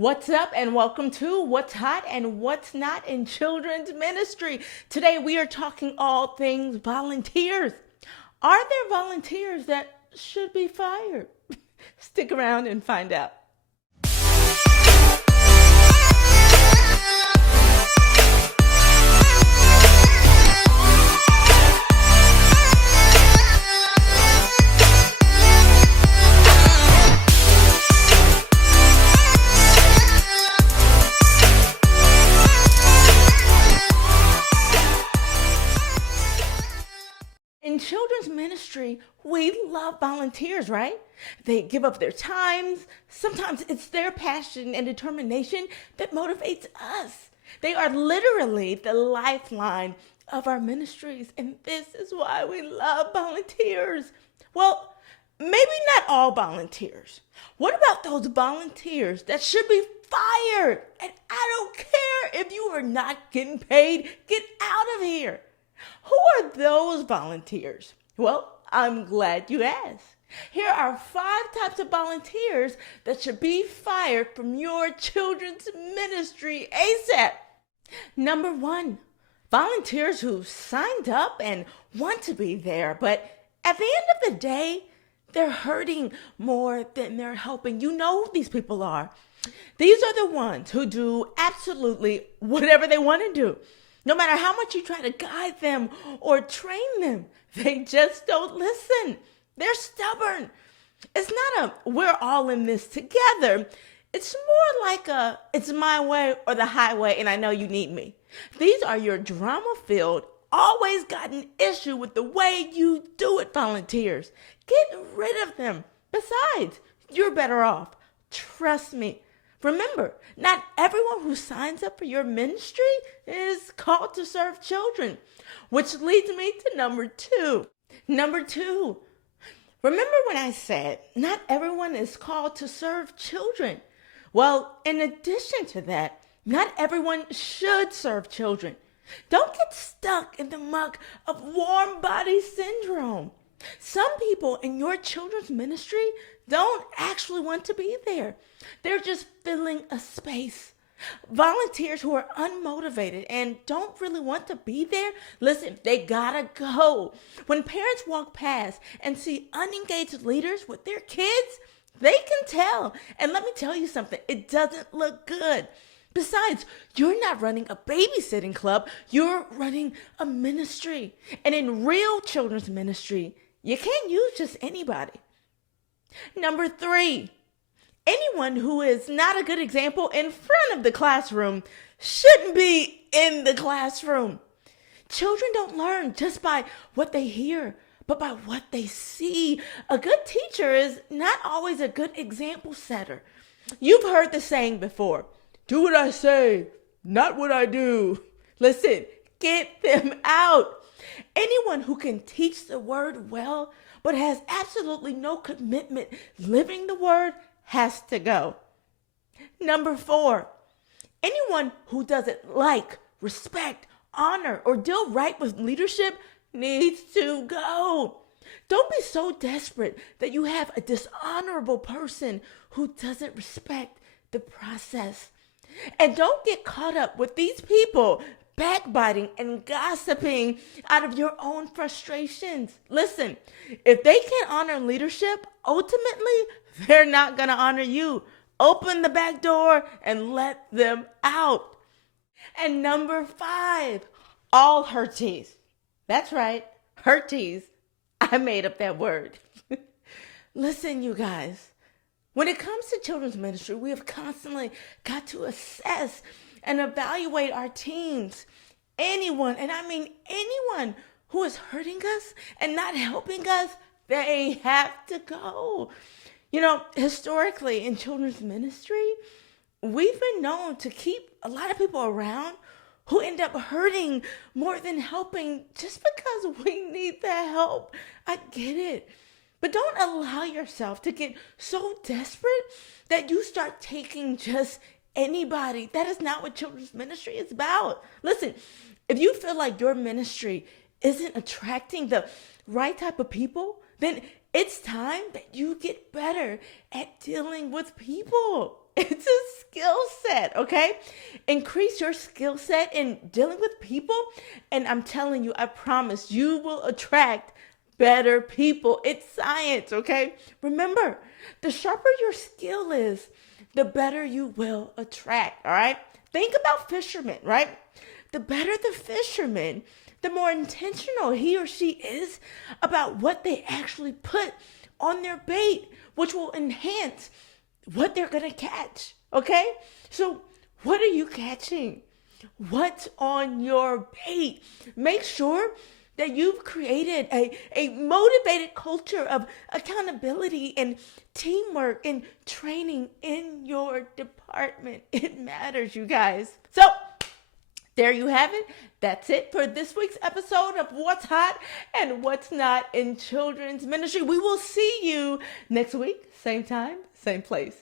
What's up, and welcome to What's Hot and What's Not in Children's Ministry. Today we are talking all things volunteers. Are there volunteers that should be fired? Stick around and find out. In children's ministry, we love volunteers, right? They give up their times. Sometimes it's their passion and determination that motivates us. They are literally the lifeline of our ministries, and this is why we love volunteers. Well, maybe not all volunteers. What about those volunteers that should be fired? And I don't care if you are not getting paid, get out of here. Who are those volunteers? Well, I'm glad you asked. Here are 5 types of volunteers that should be fired from your children's ministry ASAP. Number 1, volunteers who signed up and want to be there, but at the end of the day, they're hurting more than they're helping. You know who these people are. These are the ones who do absolutely whatever they want to do. No matter how much you try to guide them or train them, they just don't listen. They're stubborn. It's not a we're all in this together. It's more like a it's my way or the highway and I know you need me. These are your drama-filled, always got an issue with the way you do it volunteers. Get rid of them. Besides, you're better off. Trust me. Remember, not everyone who signs up for your ministry is called to serve children, which leads me to number 2. Number 2, remember when I said not everyone is called to serve children? Well, in addition to that, not everyone should serve children. Don't get stuck in the muck of warm body syndrome. Some people in your children's ministry don't actually want to be there. They're just filling a space. Volunteers who are unmotivated and don't really want to be there, listen, they gotta go. When parents walk past and see unengaged leaders with their kids, they can tell. And let me tell you something, it doesn't look good. Besides, you're not running a babysitting club, you're running a ministry. And in real children's ministry, you can't use just anybody. Number 3, anyone who is not a good example in front of the classroom shouldn't be in the classroom. Children don't learn just by what they hear, but by what they see. A good teacher is not always a good example setter. You've heard the saying before, do what I say, not what I do. Listen, get them out. Anyone who can teach the word well, but has absolutely no commitment living the word has to go. Number 4, anyone who doesn't like, respect, honor, or deal right with leadership needs to go. Don't be so desperate that you have a dishonorable person who doesn't respect the process. And don't get caught up with these people backbiting and gossiping out of your own frustrations. Listen, if they can't honor leadership, ultimately, they're not going to honor you. Open the back door and let them out. And number 5, all hurties. That's right, hurties. I made up that word. Listen, you guys, when it comes to children's ministry, we have constantly got to assess and evaluate our teams. Anyone, and I mean anyone, who is hurting us and not helping us, they have to go. You know, historically in children's ministry, we've been known to keep a lot of people around who end up hurting more than helping just because we need the help. I get it. But don't allow yourself to get so desperate that you start taking just anybody. That is not what children's ministry is about. Listen, if you feel like your ministry isn't attracting the right type of people, then it's time that you get better at dealing with people. It's a skill set, okay? Increase your skill set in dealing with people, and I'm telling you, I promise you will attract better people. It's science, okay? Remember, the sharper your skill is, the better you will attract, all right? Think about fishermen, right? The better the fisherman, the more intentional he or she is about what they actually put on their bait, which will enhance what they're going to catch, okay? So, what are you catching? What's on your bait? Make sure that you've created a motivated culture of accountability and teamwork and training in your department. It matters, you guys. So, there you have it. That's it for this week's episode of What's Hot and What's Not in Children's Ministry. We will see you next week, same time, same place.